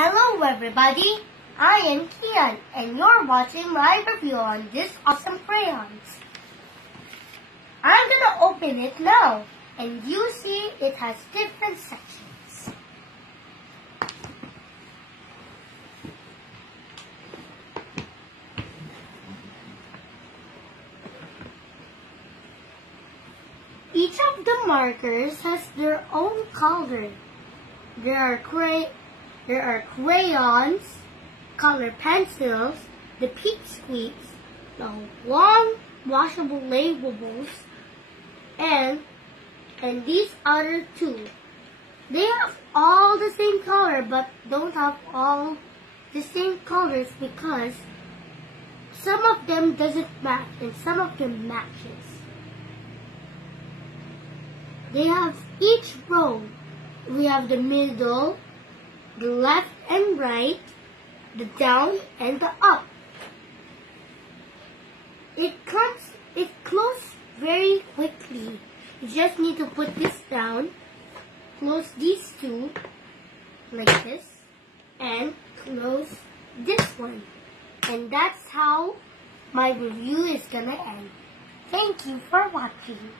Hello everybody, I am Kian and you're watching my review on this awesome crayons. I'm gonna open it now and you see it has different sections. Each of the markers has their own color. There are crayons, color pencils, the peach squeaks, the long washable labellables, and these other two. They have all the same color but don't have all the same colors because some of them doesn't match and some of them matches. They have each row. We have the middle, the left and right, the down and the up. It closes very quickly. You just need to put this down, close these two like this, and close this one. And that's how my review is gonna end. Thank you for watching.